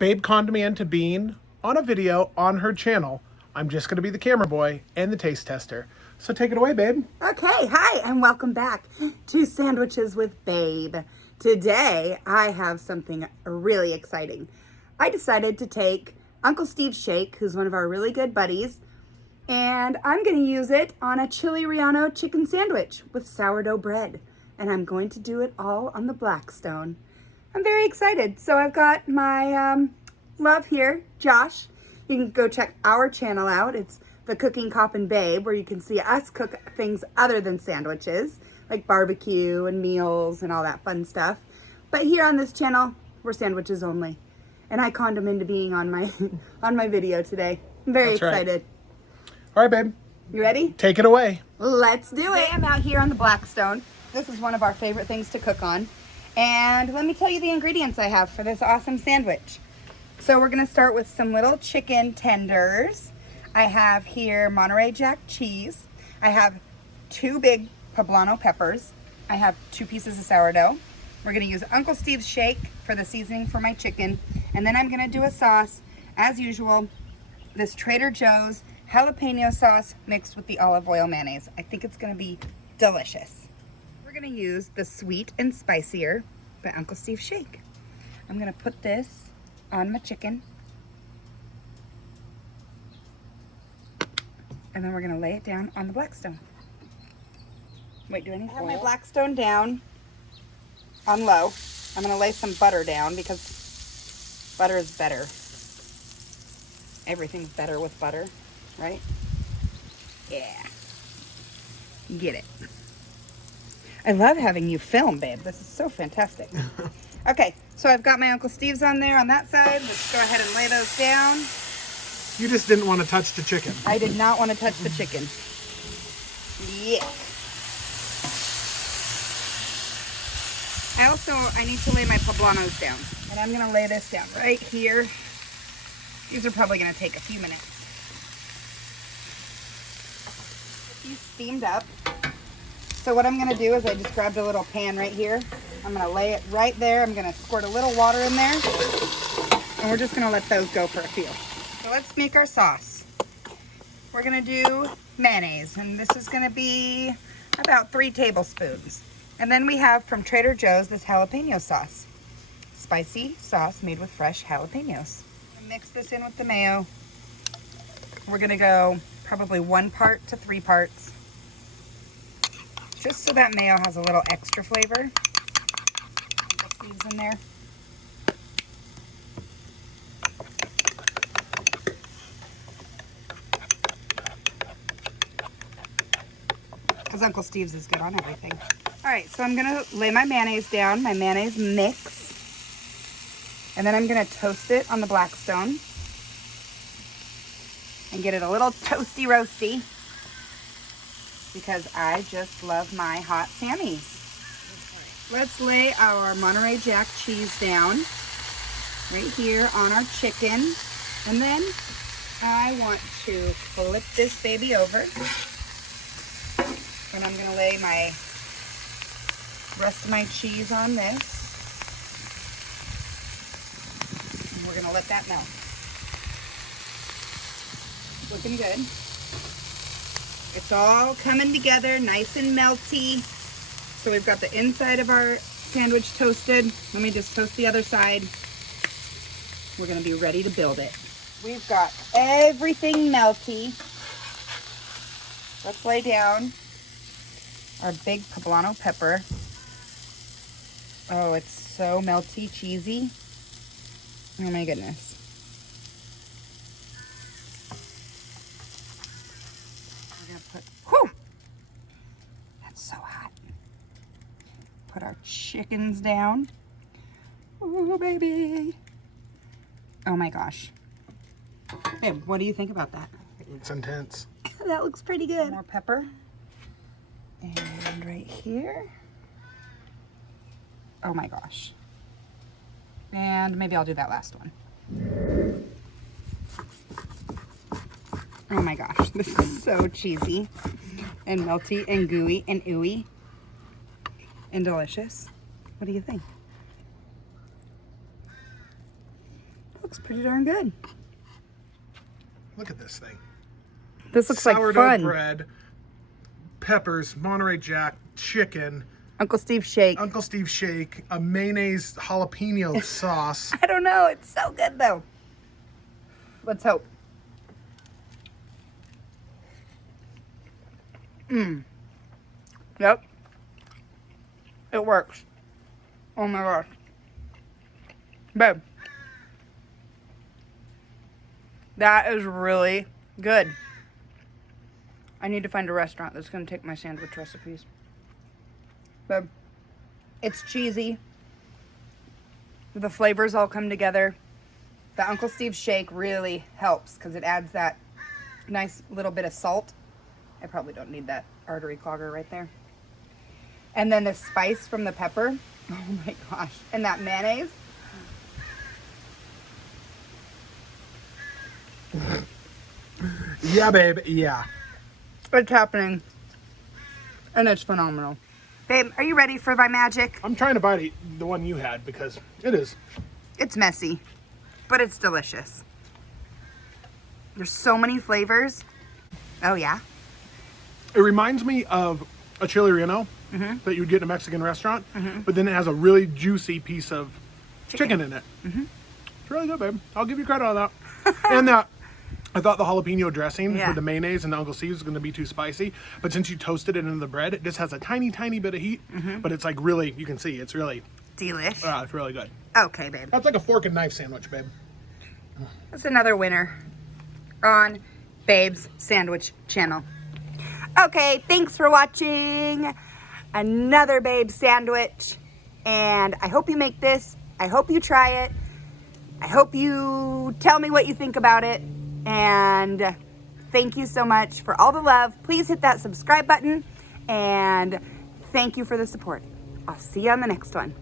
Babe conned me into being on a video on her channel. I'm just going to be the camera boy and the taste tester. So take it away, babe. Okay, hi, and welcome back to Sandwiches with Babe. Today, I have something really exciting. I decided to take Uncle Steve's shake, who's one of our really good buddies, and I'm going to use it on a chili Relleno chicken sandwich with sourdough bread. And I'm going to do it all on the Blackstone. I'm very excited. So I've got my love here, Josh. You can go check our channel out. It's The Cooking Cop and Babe, where you can see us cook things other than sandwiches, like barbecue and meals and all that fun stuff. But here on this channel, we're sandwiches only. And I conned him into being on my on my video today. I'm very excited. All right, babe. You ready? Take it away. Let's do it. I'm out here on the Blackstone. This is one of our favorite things to cook on. And let me tell you the ingredients I have for this awesome sandwich. So we're gonna start with some little chicken tenders. I have here Monterey Jack cheese. I have 2 big poblano peppers. I have 2 pieces of sourdough. We're gonna use Uncle Steve's shake for the seasoning for my chicken. And then I'm gonna do a sauce, as usual, this Trader Joe's jalapeno sauce mixed with the olive oil mayonnaise. I think it's gonna be delicious. We're gonna use the sweet and spicier by Uncle Steve's shake. I'm gonna put this on my chicken. And then we're gonna lay it down on the Blackstone. Wait, do I need to have my Blackstone down on low? I'm gonna lay some butter down because butter is better. Everything's better with butter, right? Yeah. Get it. I love having you film, babe. This is so fantastic. Okay, so I've got my Uncle Steve's on there on that side. Let's go ahead and lay those down. You just didn't want to touch the chicken. I did not want to touch the chicken. Yeah. I need to lay my poblanos down. And I'm gonna lay this down right here. These are probably gonna take a few minutes. These steamed up. So what I'm gonna do is I just grabbed a little pan right here. I'm gonna lay it right there. I'm gonna squirt a little water in there. And we're just gonna let those go for a few. So let's make our sauce. We're gonna do mayonnaise, and this is gonna be about 3 tablespoons. And then we have from Trader Joe's this jalapeno sauce. Spicy sauce made with fresh jalapenos. Mix this in with the mayo. We're gonna go probably 1 part to 3 parts. Just so that mayo has a little extra flavor. Put these in there. Because Uncle Steve's is good on everything. All right, so I'm gonna lay my mayonnaise down, my mayonnaise mix. And then I'm gonna toast it on the Blackstone. And get it a little toasty roasty. Because I just love my hot Sammies. Let's lay our Monterey Jack cheese down right here on our chicken. And then I want to flip this baby over. And I'm gonna lay my rest of my cheese on this. And we're gonna let that melt. Looking good. It's all coming together nice and melty. So we've got the inside of our sandwich toasted. Let me just toast the other side. We're gonna be ready to build it. We've got everything melty. Let's lay down our big poblano pepper. Oh, it's so melty, cheesy. Oh my goodness. Whew! That's so hot. Put our chickens down. Ooh, baby. Oh my gosh. Babe, what do you think about that? It's intense. That looks pretty good. More pepper. And right here. Oh my gosh. And maybe I'll do that last one. Oh my gosh, this is so cheesy and melty and gooey and ooey and delicious. What do you think? looks pretty darn good. Look at this thing. This looks like Sourdough fun. bread, peppers, Monterey Jack, chicken, Uncle Steve shake. Uncle Steve shake, a mayonnaise jalapeno sauce. I don't know. It's so good though. Let's hope. Yep. It works. Oh my gosh. Babe. That is really good. I need to find a restaurant that's going to take my sandwich recipes. Babe. It's cheesy. The flavors all come together. The Uncle Steve shake really helps because it adds that nice little bit of salt. I probably don't need that artery clogger right there. And then the spice from the pepper. Oh my gosh. And that mayonnaise. Yeah, babe, yeah. It's happening. And it's phenomenal. Babe, are you ready for my magic? I'm trying to buy the one you had because it is. It's messy, but it's delicious. There's so many flavors. Oh yeah? It reminds me of a chili relleno that you would get in a Mexican restaurant, but then it has a really juicy piece of chicken in it. It's really good, babe. I'll give you credit on that. And that, I thought the jalapeno dressing with the mayonnaise and the Uncle Steve's was going to be too spicy, but since you toasted it into the bread, it just has a tiny, tiny bit of heat, but it's like really, you can see, it's really... Delish. It's really good. Okay, babe. That's like a fork and knife sandwich, babe. That's another winner on Babe's Sandwich channel. Okay, thanks for watching another Babe sandwich. And I hope you make this. I hope you try it. I hope you tell me what you think about it. And thank you so much for all the love. Please hit that subscribe button. And thank you for the support. I'll see you on the next one.